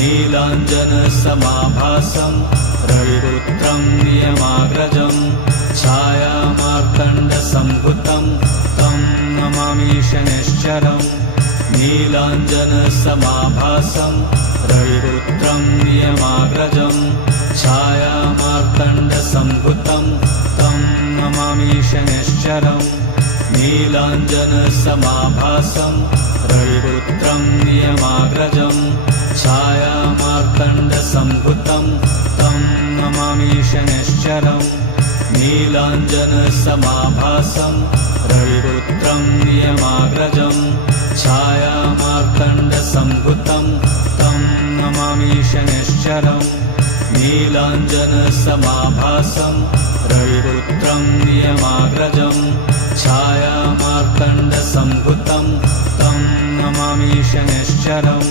नीलाञ्जनसमाभासं रविपुत्रं नियमाग्रजं छायामार्तण्डसम्भुतं तं नमामि शनैश्चरम् नीलाञ्जनसमाभासं रविपुत्रं नियमाग्रजं छायामार्तण्डसम्भुतं तं नमामि शनैश्चरम् नीलाञ्जनसमाभासं रविपुत्रं नियमाग्रजं छायामार्तण्डसम्भुतं तं नमामि शनैश्चरम् नीलाञ्जनसमाभासं रविपुत्रं नियमाग्रजं छायामार्तण्डसम्भुतं तं नमामि शनैश्चरम् नीलाञ्जनसमाभासं रविपुत्रं नियमाग्रजं छायामार्तण्डसम्भुतं तं नमामि शनैश्चरम्